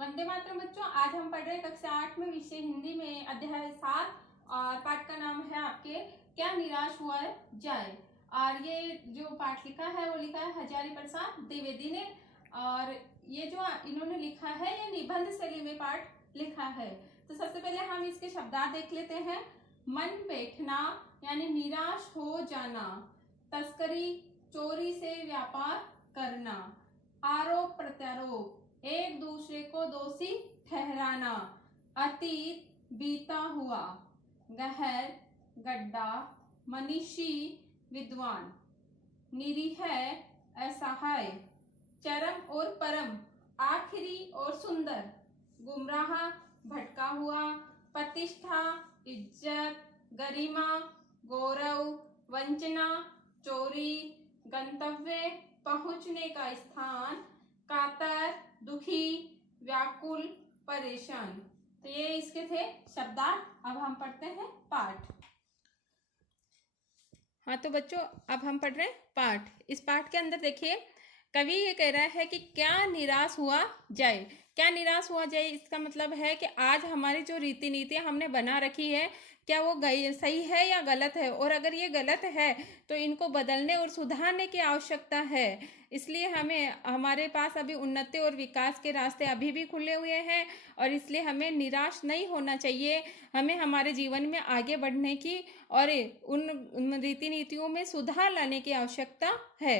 वंदे मातरम बच्चों, आज हम पढ़ रहे हैं कक्षा 8 में विषय हिंदी में अध्याय 7 और पाठ का नाम है आपके क्या निराश हुआ जाए। और ये जो पाठ लिखा है वो लिखा है हजारी प्रसाद द्विवेदी ने। और ये जो इन्होंने लिखा है ये निबंध शैली में पाठ लिखा है। तो सबसे पहले हम इसके शब्दार्थ देख लेते हैं। मन बैठना यानी निराश हो जाना, तस्करी चोरी से व्यापार करना, आरोप प्रत्यारोप एक दूसरे को दोषी ठहराना, अतीत बीता हुआ, गहर गड्ढा, मनीषी विद्वान, निरीह असहाय, चरम और परम, आखिरी और सुंदर, गुमराह भटका हुआ, प्रतिष्ठा इज्जत, गरिमा गौरव, वंचना चोरी, गंतव्य पहुंचने का स्थान, कातर दुखी व्याकुल परेशान। तो ये इसके थे शब्दार्थ। अब हम पढ़ते हैं पाठ। हाँ तो बच्चों, अब हम पढ़ रहे हैं पाठ। इस पाठ के अंदर देखिए, कवि ये कह रहा है कि क्या निराश हुआ जाए। क्या निराश हुआ जाए, इसका मतलब है कि आज हमारी जो रीति नीतियां हमने बना रखी है, क्या वो सही है या गलत है, और अगर ये गलत है तो इनको बदलने और सुधारने की आवश्यकता है। इसलिए हमें, हमारे पास अभी उन्नति और विकास के रास्ते अभी भी खुले हुए हैं, और इसलिए हमें निराश नहीं होना चाहिए। हमें हमारे जीवन में आगे बढ़ने की और उन रीति नीतियों में सुधार लाने की आवश्यकता है।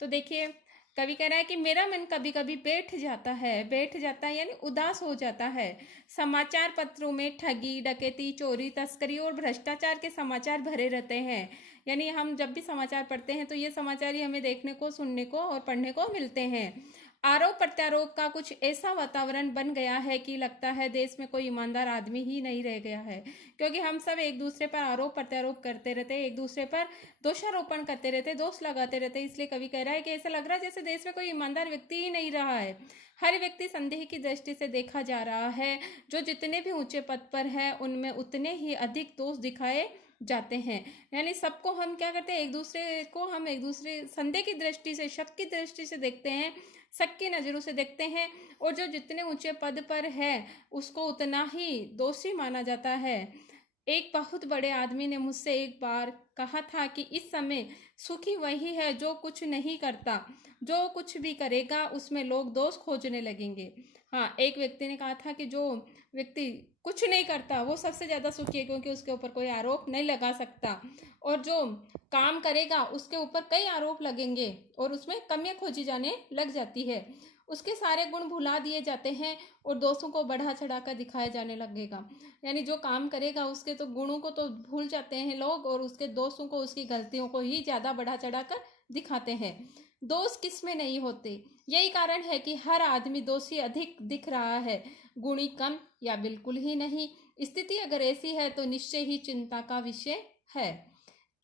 तो देखिए, कवि कह रहा है कि मेरा मन कभी कभी बैठ जाता है यानी उदास हो जाता है। समाचार पत्रों में ठगी डकैती चोरी तस्करी और भ्रष्टाचार के समाचार भरे रहते हैं। यानी हम जब भी समाचार पढ़ते हैं तो ये समाचार ही हमें देखने को, सुनने को और पढ़ने को मिलते हैं। आरोप प्रत्यारोप का कुछ ऐसा वातावरण बन गया है कि लगता है देश में कोई ईमानदार आदमी ही नहीं रह गया है, क्योंकि हम सब एक दूसरे पर आरोप प्रत्यारोप करते रहते हैं, एक दूसरे पर दोषारोपण करते रहते, दोष लगाते रहते। इसलिए कवि कह रहा है कि ऐसा लग रहा है जैसे देश में कोई ईमानदार व्यक्ति ही नहीं रहा है। हर व्यक्ति संदेह की दृष्टि से देखा जा रहा है। जो जितने भी ऊंचे पद पर है उनमें उतने ही अधिक दोष दिखाए जाते हैं। यानी सबको हम क्या करते हैं, एक दूसरे संदेह की दृष्टि से, शक की दृष्टि से देखते हैं, शक की नजरों से देखते हैं, और जो जितने ऊंचे पद पर है उसको उतना ही दोषी माना जाता है। एक बहुत बड़े आदमी ने मुझसे एक बार कहा था कि इस समय सुखी वही है जो कुछ नहीं करता, जो कुछ भी करेगा उसमें लोग दोष खोजने लगेंगे। हाँ, एक व्यक्ति ने कहा था कि जो व्यक्ति कुछ नहीं करता वो सबसे ज़्यादा सुखी है, क्योंकि उसके ऊपर कोई आरोप नहीं लगा सकता, और जो काम करेगा उसके ऊपर कई आरोप लगेंगे और उसमें कमियां खोजी जाने लग जाती है। उसके सारे गुण भुला दिए जाते हैं और दोषों को बढ़ा चढ़ा कर दिखाया जाने लगेगा। यानी जो काम करेगा उसके तो गुणों को तो भूल जाते हैं लोग, और उसके दोषों को, उसकी गलतियों को ही ज़्यादा बढ़ा चढ़ा कर दिखाते हैं। दोष किस में नहीं होते, यही कारण है कि हर आदमी दोषी अधिक दिख रहा है, गुणी कम या बिल्कुल ही नहीं। स्थिति अगर ऐसी है तो निश्चय ही चिंता का विषय है।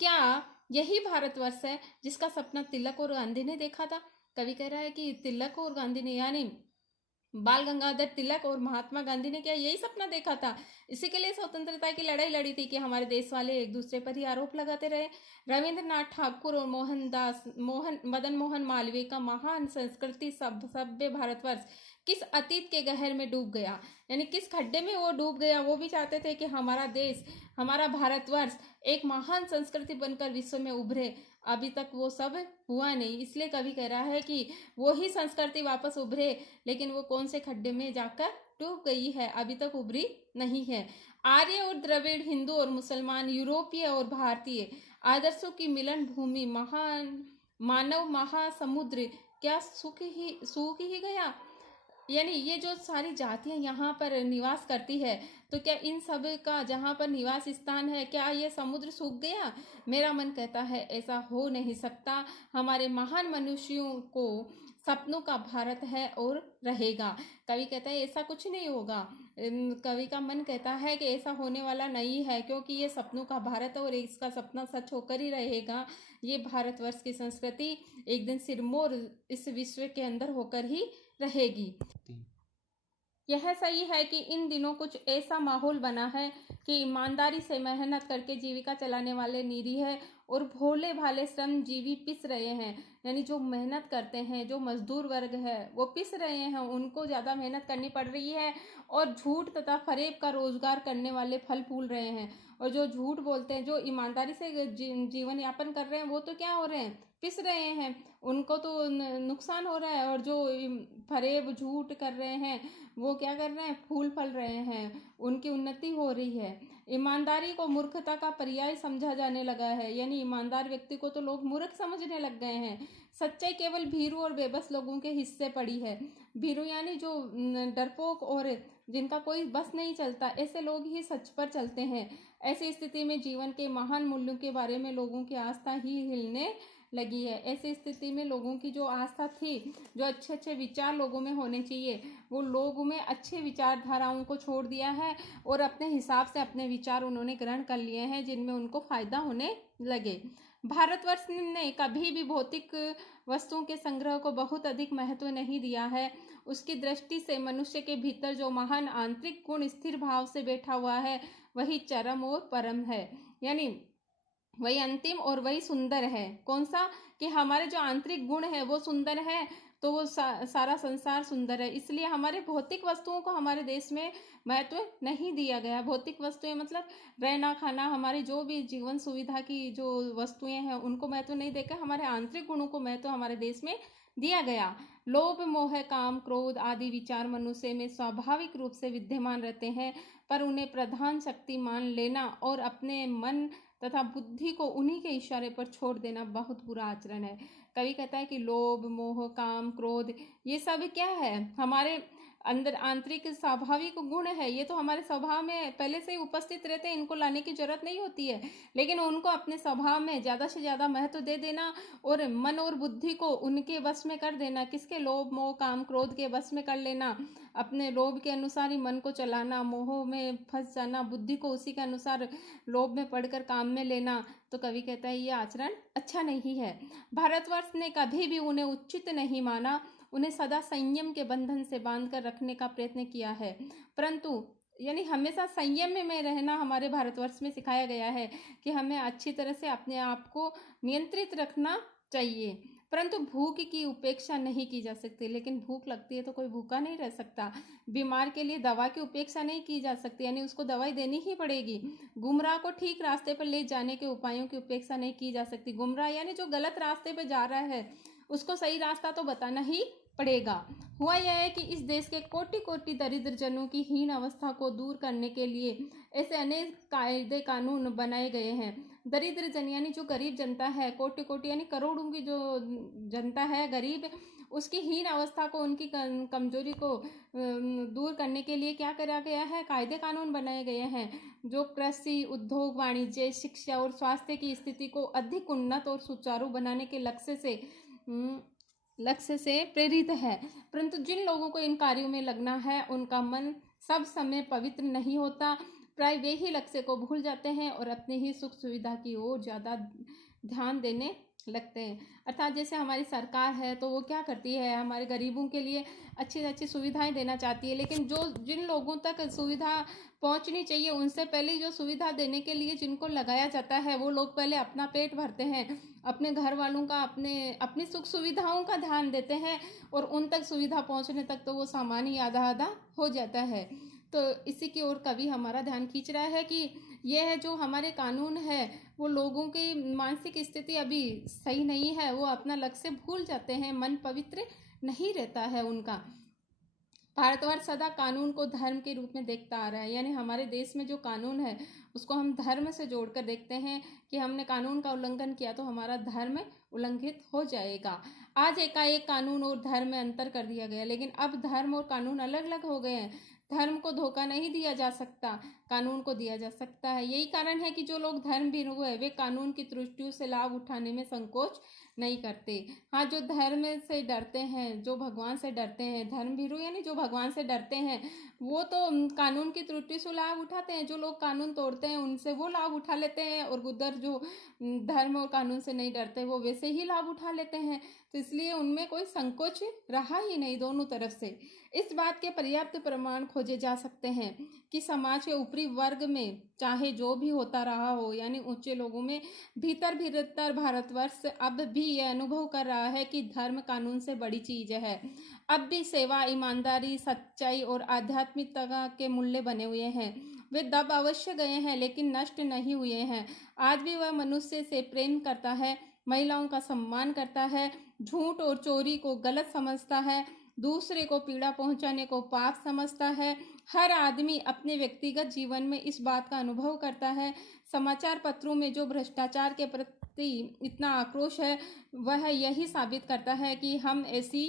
क्या यही भारतवर्ष है जिसका सपना तिलक और गांधी ने देखा था? कवि कह रहा है कि तिलक और गांधी ने, यानी बाल गंगाधर तिलक और महात्मा गांधी ने क्या यही सपना देखा था? इसी के लिए स्वतंत्रता की लड़ाई लड़ी थी कि हमारे देश वाले एक दूसरे पर ही आरोप लगाते रहे। रविंद्रनाथ ठाकुर और मदन मोहन मालवीय का महान संस्कृति सभ्य भारतवर्ष किस अतीत के गहर में डूब गया, यानी किस खड्डे में वो डूब गया। वो भी चाहते थे कि हमारा देश, हमारा भारतवर्ष एक महान संस्कृति बनकर विश्व में उभरे। अभी तक वो सब हुआ नहीं, इसलिए कवि कह रहा है कि वो ही संस्कृति वापस उभरे, लेकिन वो कौन से खड्डे में जाकर डूब गई है, अभी तक उभरी नहीं है। आर्य और द्रविड़, हिंदू और मुसलमान, यूरोपीय और भारतीय आदर्शों की मिलन भूमि, महान मानव महासमुद्र क्या सूख ही गया। यानी ये जो सारी जातियां यहाँ पर निवास करती है, तो क्या इन सब का जहाँ पर निवास स्थान है, क्या ये समुद्र सूख गया? मेरा मन कहता है ऐसा हो नहीं सकता। हमारे महान मनुष्यों को सपनों का भारत है और रहेगा। कवि कहता है ऐसा कुछ नहीं होगा। कवि का मन कहता है कि ऐसा होने वाला नहीं है, क्योंकि ये सपनों का भारत है और इसका सपना सच होकर ही रहेगा। ये भारतवर्ष की संस्कृति एक दिन सिरमौर इस विश्व के अंदर होकर ही रहेगी। यह सही है कि इन दिनों कुछ ऐसा माहौल बना है कि ईमानदारी से मेहनत करके जीविका चलाने वाले निरीह और भोले भाले श्रमजीवी पिस रहे हैं, यानी जो मेहनत करते हैं, जो मजदूर वर्ग है वो पिस रहे हैं, उनको ज़्यादा मेहनत करनी पड़ रही है। और झूठ तथा फरेब का रोजगार करने वाले फल फूल रहे हैं, और जो झूठ बोलते हैं, जो ईमानदारी से जीवन यापन कर रहे हैं, वो तो क्या हो रहे हैं, पिस रहे हैं, उनको तो नुकसान हो रहा है। और जो फरेब झूठ कर रहे हैं वो क्या कर रहे हैं, फूल फल रहे हैं, उनकी उन्नति हो रही है। ईमानदारी को मूर्खता का पर्याय समझा जाने लगा है, यानी ईमानदार व्यक्ति को तो लोग मूर्ख समझने लग गए हैं। सच्चाई केवल भीरू और बेबस लोगों के हिस्से पड़ी है। भीरू यानी जो डरपोक और जिनका कोई बस नहीं चलता, ऐसे लोग ही सच पर चलते हैं। ऐसी स्थिति में जीवन के महान मूल्यों के बारे में लोगों की आस्था ही हिलने लगी है। ऐसी स्थिति में लोगों की जो आस्था थी, जो अच्छे अच्छे विचार लोगों में होने चाहिए, वो लोगों में अच्छे विचारधाराओं को छोड़ दिया है और अपने हिसाब से अपने विचार उन्होंने ग्रहण कर लिए हैं, जिनमें उनको फायदा होने लगे। भारतवर्ष ने कभी भी भौतिक वस्तुओं के संग्रह को बहुत अधिक महत्व नहीं दिया है। उसकी दृष्टि से मनुष्य के भीतर जो महान आंतरिक गुण स्थिर भाव से बैठा हुआ है, वही चरम और परम है, यानी वही अंतिम और वही सुंदर है। कौन सा, कि हमारे जो आंतरिक गुण है वो सुंदर है, तो वो सारा संसार सुंदर है। इसलिए हमारे भौतिक वस्तुओं को हमारे देश में महत्व नहीं दिया गया। भौतिक वस्तुएं मतलब रहना खाना, हमारे जो भी जीवन सुविधा की जो वस्तुएं हैं उनको महत्व नहीं देकर हमारे आंतरिक गुणों को महत्व हमारे देश में दिया गया। लोभ मोह काम क्रोध आदि विचार मनुष्य में स्वाभाविक रूप से विद्यमान रहते हैं, पर उन्हें प्रधान शक्ति मान लेना और अपने मन तथा बुद्धि को उन्हीं के इशारे पर छोड़ देना बहुत बुरा आचरण है। कवि कहता है कि लोभ मोह काम क्रोध ये सब क्या है, हमारे अंदर आंतरिक स्वाभाविक गुण है। ये तो हमारे स्वभाव में पहले से ही उपस्थित रहते हैं, इनको लाने की जरूरत नहीं होती है, लेकिन उनको अपने स्वभाव में ज़्यादा से ज़्यादा महत्व दे देना और मन और बुद्धि को उनके वश में कर देना। किसके, लोभ मोह काम क्रोध के वश में कर लेना, अपने लोभ के अनुसार ही मन को चलाना, मोह में फंस जाना, बुद्धि को उसी के अनुसार लोभ में पढ़कर काम में लेना। तो कवि कहता है ये आचरण अच्छा नहीं है। भारतवर्ष ने कभी भी उन्हें उचित नहीं माना, उन्हें सदा संयम के बंधन से बांधकर रखने का प्रयत्न किया है। परंतु यानी हमेशा संयम में रहना हमारे भारतवर्ष में सिखाया गया है कि हमें अच्छी तरह से अपने आप को नियंत्रित रखना चाहिए। परंतु भूख की उपेक्षा नहीं की जा सकती, लेकिन भूख लगती है तो कोई भूखा नहीं रह सकता। बीमार के लिए दवा की उपेक्षा नहीं की जा सकती, यानी उसको दवाई देनी ही पड़ेगी। गुमराह को ठीक रास्ते पर ले जाने के उपायों की उपेक्षा नहीं की जा सकती। गुमराह यानी जो गलत रास्ते पर जा रहा है उसको सही रास्ता तो बताना ही पड़ेगा। हुआ यह है कि इस देश के कोटि कोटि दरिद्र जनों की हीन अवस्था को दूर करने के लिए ऐसे अनेक कायदे कानून बनाए गए हैं। दरिद्र जन यानी जो गरीब जनता है, कोटि कोटि यानी करोड़ों की जो जनता है गरीब, उसकी हीन अवस्था को, उनकी कमजोरी को दूर करने के लिए क्या करा गया है, कायदे कानून बनाए गए हैं, जो कृषि उद्योग वाणिज्य शिक्षा और स्वास्थ्य की स्थिति को अधिक उन्नत और सुचारू बनाने के लक्ष्य से प्रेरित है। परंतु जिन लोगों को इन कार्यों में लगना है उनका मन सब समय पवित्र नहीं होता। प्राय वे ही लक्ष्य को भूल जाते हैं और अपने ही सुख सुविधा की ओर ज़्यादा ध्यान देने लगते हैं। अर्थात जैसे हमारी सरकार है तो वो क्या करती है, हमारे गरीबों के लिए अच्छी अच्छी सुविधाएं देना चाहती है, लेकिन जिन लोगों तक सुविधा पहुंचनी चाहिए उनसे पहले जो सुविधा देने के लिए जिनको लगाया जाता है वो लोग पहले अपना पेट भरते हैं, अपने घर वालों का, अपनी सुख सुविधाओं का ध्यान देते हैं, और उन तक सुविधा पहुंचने तक तो वो सामान ही आधा आधा हो जाता है। तो इसी की ओर कवि हमारा ध्यान खींच रहा है कि यह है जो हमारे कानून है वो लोगों की मानसिक स्थिति अभी सही नहीं है, वो अपना लक्ष्य भूल जाते हैं, मन पवित्र नहीं रहता है उनका। भारतवर्ष सदा कानून को धर्म के रूप में देखता आ रहा है, यानी हमारे देश में जो कानून है उसको हम धर्म से जोड़कर देखते हैं कि हमने कानून का उल्लंघन किया तो हमारा धर्म उल्लंघित हो जाएगा। आज एकाएक कानून और धर्म में अंतर कर दिया गया, लेकिन अब धर्म और कानून अलग अलग हो गए हैं। धर्म को धोखा नहीं दिया जा सकता, कानून को दिया जा सकता है। यही कारण है कि जो लोग धर्म भीरू है वे कानून की त्रुटियों से लाभ उठाने में संकोच नहीं करते। हाँ, जो धर्म से डरते हैं, जो भगवान से डरते हैं, धर्म भीरू यानी जो भगवान से डरते हैं, वो तो कानून की त्रुटि से लाभ उठाते हैं। जो लोग कानून तोड़ते हैं उनसे वो लाभ उठा लेते हैं, और उधर जो धर्म और कानून से नहीं डरते वो वैसे ही लाभ उठा लेते हैं। तो इसलिए उनमें कोई संकोच रहा ही नहीं दोनों तरफ से। इस बात के पर्याप्त प्रमाण खोजे जा सकते हैं कि समाज के ऊपरी ऊपरी वर्ग में चाहे जो भी होता रहा हो, यानी ऊंचे लोगों में भीतर भीतर भारतवर्ष अब भी यह अनुभव कर रहा है कि धर्म कानून से बड़ी चीज है। अब भी सेवा, ईमानदारी, सच्चाई और आध्यात्मिकता के मूल्य बने हुए हैं। वे दब अवश्य गए हैं लेकिन नष्ट नहीं हुए हैं। आज भी वह मनुष्य से प्रेम करता है, महिलाओं का सम्मान करता है, झूठ और चोरी को गलत समझता है, दूसरे को पीड़ा पहुंचाने को पाप समझता है। हर आदमी अपने व्यक्तिगत जीवन में इस बात का अनुभव करता है। समाचार पत्रों में जो भ्रष्टाचार के प्रति इतना आक्रोश है, वह यही साबित करता है कि हम ऐसी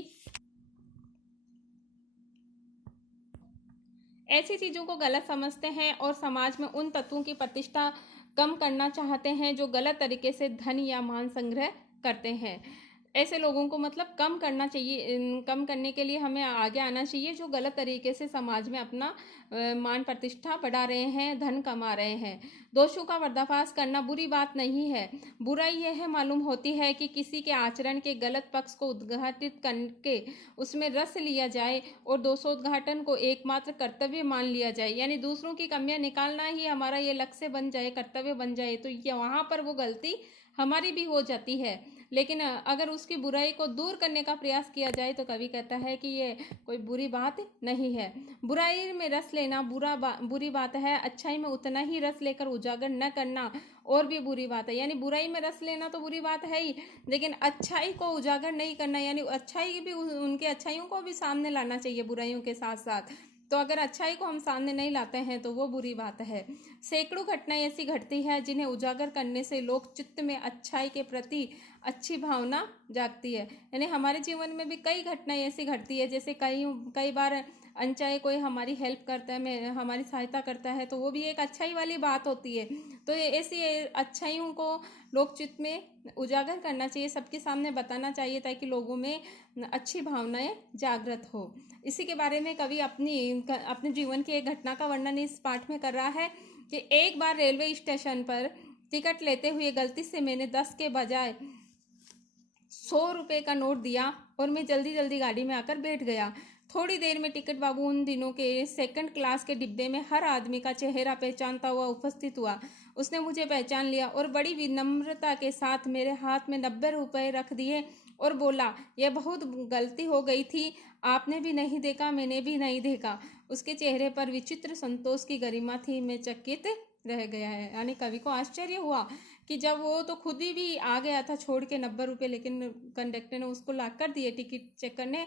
चीज़ों को गलत समझते हैं और समाज में उन तत्वों की प्रतिष्ठा कम करना चाहते हैं जो गलत तरीके से धन या मान संग्रह करते हैं। ऐसे लोगों को मतलब कम करना चाहिए। कम करने के लिए हमें आगे आना चाहिए जो गलत तरीके से समाज में अपना मान प्रतिष्ठा बढ़ा रहे हैं, धन कमा रहे हैं। दोषों का पर्दाफाश करना बुरी बात नहीं है। बुराई यह मालूम होती है कि किसी के आचरण के गलत पक्ष को उद्घाटित करके उसमें रस लिया जाए और दोषोद्घाटन को एकमात्र कर्तव्य मान लिया जाए, यानी दूसरों की कमियां निकालना ही हमारा ये लक्ष्य बन जाए, कर्तव्य बन जाए, तो ये वहाँ पर वो गलती हमारी भी हो जाती है। लेकिन अगर उसकी बुराई को दूर करने का प्रयास किया जाए तो कवि कहता है कि ये कोई बुरी बात नहीं है। बुराई में रस लेना बुरी बात है, अच्छाई में उतना ही रस लेकर उजागर न करना और भी बुरी बात है। यानी बुराई में रस लेना तो बुरी बात है ही, लेकिन अच्छाई को उजागर नहीं करना, यानी अच्छाई भी, उनके अच्छाइयों को भी सामने लाना चाहिए बुराइयों के साथ साथ। तो अगर अच्छाई को हम सामने नहीं लाते हैं तो वो बुरी बात है। सैकड़ों घटनाएं ऐसी घटती है जिन्हें उजागर करने से लोक चित्त में अच्छाई के प्रति अच्छी भावना जागती है। यानी हमारे जीवन में भी कई घटनाएं ऐसी घटती है, जैसे कई कई बार अनचाहे कोई हमारी हेल्प करता है, हमारी सहायता करता है, तो वो भी एक अच्छाई वाली बात होती है। तो ऐसी अच्छाइयों को लोकचित्त में उजागर करना चाहिए, सबके सामने बताना चाहिए ताकि लोगों में अच्छी भावनाएं जागृत हो। इसी के बारे में कवि अपने जीवन की एक घटना का वर्णन इस पाठ में कर रहा है कि एक बार रेलवे स्टेशन पर टिकट लेते हुए गलती से मैंने 10 के बजाय 100 रुपये का नोट दिया और मैं जल्दी जल्दी गाड़ी में आकर बैठ गया। थोड़ी देर में टिकट बाबू उन दिनों के सेकंड क्लास के डिब्बे में हर आदमी का चेहरा पहचानता हुआ उपस्थित हुआ। उसने मुझे पहचान लिया और बड़ी विनम्रता के साथ मेरे हाथ में 90 रुपये रख दिए और बोला, यह बहुत गलती हो गई थी, आपने भी नहीं देखा, मैंने भी नहीं देखा। उसके चेहरे पर विचित्र संतोष की गरिमा थी। मैं चकित रह गया है। यानी कवि को आश्चर्य हुआ कि जब वो तो खुद ही भी आ गया था छोड़ के 90 रुपये, लेकिन कंडक्टर ने उसको ला कर दिए टिकट चेक करने,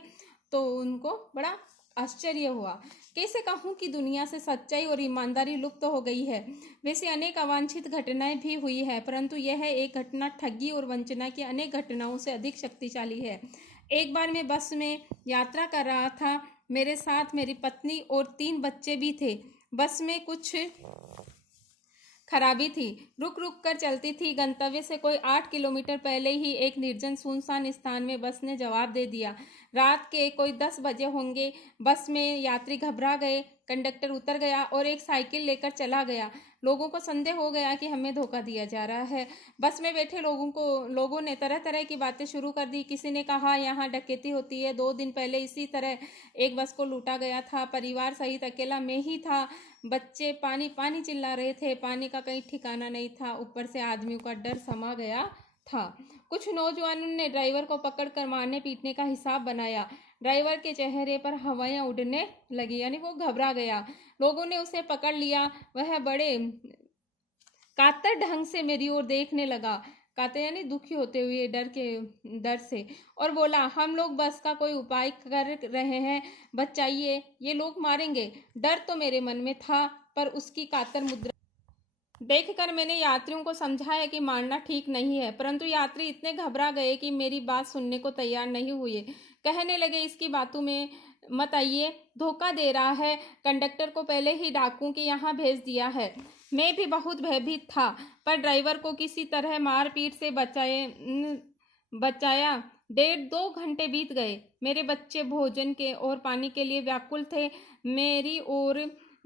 तो उनको बड़ा आश्चर्य हुआ। कैसे कहूँ कि दुनिया से सच्चाई और ईमानदारी लुप्त हो गई है। वैसे अनेक अवांछित घटनाएं भी हुई है, परंतु यह एक घटना ठगी और वंचना की अनेक घटनाओं से अधिक शक्तिशाली है। एक बार मैं बस में यात्रा कर रहा था। मेरे साथ मेरी पत्नी और 3 बच्चे भी थे। बस में कुछ खराबी थी, रुक रुक कर चलती थी। गंतव्य से कोई 8 किलोमीटर पहले ही एक निर्जन सुनसान स्थान में बस ने जवाब दे दिया। रात के कोई 10 बजे होंगे। बस में यात्री घबरा गए। कंडक्टर उतर गया और एक साइकिल लेकर चला गया। लोगों को संदेह हो गया कि हमें धोखा दिया जा रहा है। बस में बैठे लोगों ने तरह तरह की बातें शुरू कर दी। किसी ने कहा यहाँ डकैती होती है, 2 दिन पहले इसी तरह एक बस को लूटा गया था, परिवार सहित अकेला मैं ही था, बच्चे पानी पानी चिल्ला रहे थे, पानी का कहीं ठिकाना नहीं था, ऊपर से आदमियों का डर समा गया था। कुछ नौजवानों ने ड्राइवर को पकड़कर मारने पीटने का हिसाब बनाया। ड्राइवर के चेहरे पर हवाएं उड़ने लगी, यानी वो घबरा गया। लोगों ने उसे पकड़ लिया। वह बड़े कातर ढंग से मेरी ओर देखने लगा, कातर यानी दुखी होते हुए डर से, और बोला, हम लोग बस का कोई उपाय कर रहे हैं, बचाइए, ये लोग मारेंगे। डर तो मेरे मन में था, पर उसकी कातर मुद्रा देखकर मैंने यात्रियों को समझाया कि मारना ठीक नहीं है, परंतु यात्री इतने घबरा गए कि मेरी बात सुनने को तैयार नहीं हुए। कहने लगे, इसकी बातों में मत आइए, धोखा दे रहा है, कंडक्टर को पहले ही डाकुओं के यहाँ भेज दिया है। मैं भी बहुत भयभीत था, पर ड्राइवर को किसी तरह मारपीट से बचाया। 1.5-2 घंटे बीत गए। मेरे बच्चे भोजन के और पानी के लिए व्याकुल थे।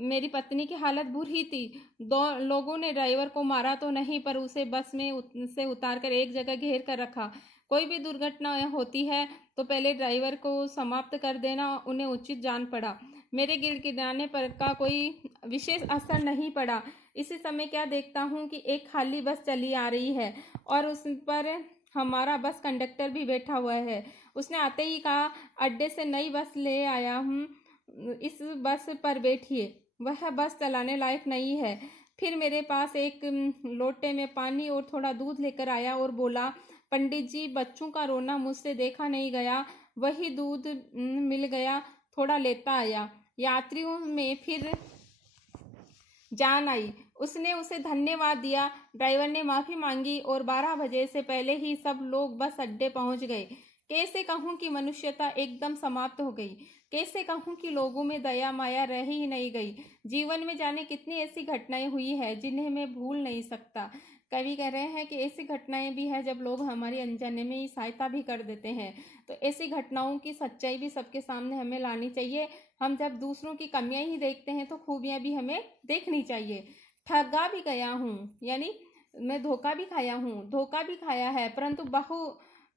मेरी पत्नी की हालत बुरी थी। 2 लोगों ने ड्राइवर को मारा तो नहीं, पर उसे बस में से उतारकर एक जगह घेर कर रखा। कोई भी दुर्घटना होती है तो पहले ड्राइवर को समाप्त कर देना उन्हें उचित जान पड़ा। मेरे गिड़गिड़ाने पर का कोई विशेष असर नहीं पड़ा। इसी समय क्या देखता हूँ कि एक खाली बस चली आ रही है और उस पर हमारा बस कंडक्टर भी बैठा हुआ है। उसने आते ही कहा, अड्डे से नई बस ले आया हूँ, इस बस पर बैठिए। वह बस चलाने लायक नहीं है। फिर मेरे पास एक लोटे में पानी और थोड़ा दूध लेकर आया और बोला, पंडित जी, बच्चों का रोना मुझसे देखा नहीं गया, वही दूध मिल गया, थोड़ा लेता आया। यात्रियों में फिर जान आई। उसने उसे धन्यवाद दिया। ड्राइवर ने माफी मांगी और 12 बजे से पहले ही सब लोग बस अड्डे पहुंच गए। कैसे कहूं कि मनुष्यता एकदम समाप्त हो गई। कैसे कहूं कि लोगों में दया माया रह ही नहीं गई। जीवन में जाने कितनी ऐसी घटनाएं हुई है जिन्हें मैं भूल नहीं सकता। कवि कह रहे हैं कि ऐसी घटनाएं भी है जब लोग हमारी अनजाने में ही सहायता भी कर देते हैं। तो ऐसी घटनाओं की सच्चाई भी सबके सामने हमें लानी चाहिए। हम जब दूसरों की कमियां ही देखते हैं तो खूबियां भी हमें देखनी चाहिए। ठगा भी गया हूँ, यानी मैं धोखा भी खाया हूँ, धोखा भी खाया है, परंतु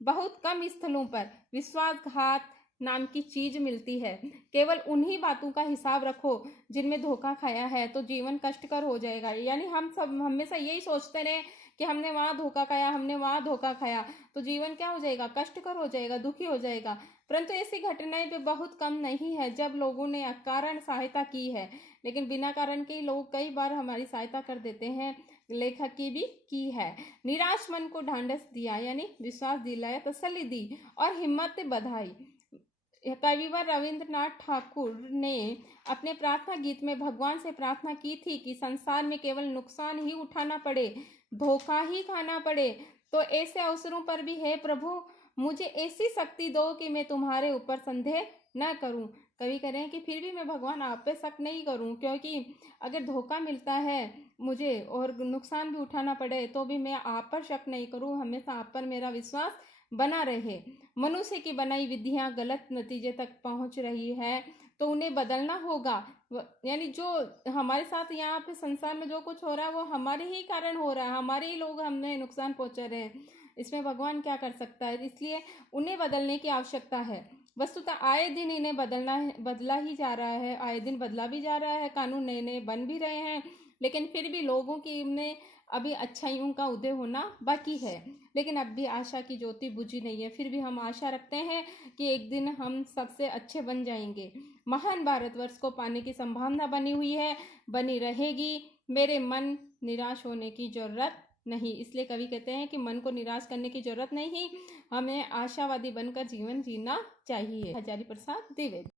बहुत कम स्थलों पर विश्वासघात नाम की चीज मिलती है। केवल उन्हीं बातों का हिसाब रखो जिनमें धोखा खाया है, तो जीवन कष्टकर हो जाएगा। यानी हम सब हमेशा यही सोचते रहे कि हमने वहां धोखा खाया, हमने वहां धोखा खाया, तो जीवन क्या हो जाएगा, कष्टकर हो जाएगा, दुखी हो जाएगा। परंतु ऐसी घटनाएं भी बहुत कम नहीं है जब लोगों ने अकारण सहायता की है। लेकिन बिना कारण के लोग कई बार हमारी सहायता कर देते हैं। लेखक की है। निराश मन को ढांढस दिया, यानी विश्वास दिलाया, तसल्ली दी और हिम्मत बधाई। कविवर रविंद्रनाथ ठाकुर ने अपने प्रार्थना गीत में भगवान से प्रार्थना की थी कि संसार में केवल नुकसान ही उठाना पड़े, धोखा ही खाना पड़े, तो ऐसे अवसरों पर भी हे प्रभु, मुझे ऐसी शक्ति दो कि मैं तुम्हारे ऊपर संदेह न करूं। कवि कह रहे हैं कि फिर भी मैं भगवान आप पे शक नहीं करूं, क्योंकि अगर धोखा मिलता है मुझे और नुकसान भी उठाना पड़े तो भी मैं आप पर शक नहीं करूं, हमेशा आप पर मेरा विश्वास बना रहे। मनुष्य की बनाई विधियां गलत नतीजे तक पहुंच रही है तो उन्हें बदलना होगा। यानी जो हमारे साथ यहाँ पे संसार में जो कुछ हो रहा है वो हमारे ही कारण हो रहा है, हमारे ही लोग हमें नुकसान पहुंचा रहे हैं। इसमें भगवान क्या कर सकता है, इसलिए उन्हें बदलने की आवश्यकता है। वस्तुतः आए दिन इन्हें बदला ही जा रहा है, आए दिन बदला भी जा रहा है, कानून नए नए बन भी रहे हैं, लेकिन फिर भी लोगों की में अभी अच्छाइयों का उदय होना बाकी है। लेकिन अब भी आशा की ज्योति बुझी नहीं है। फिर भी हम आशा रखते हैं कि एक दिन हम सबसे अच्छे बन जाएंगे। महान भारतवर्ष को पाने की संभावना बनी हुई है, बनी रहेगी। मेरे मन निराश होने की जरूरत नहीं। इसलिए कवि कहते हैं कि मन को निराश करने की जरूरत नहीं, हमें आशावादी बनकर जीवन जीना चाहिए। हजारी प्रसाद द्विवेदी।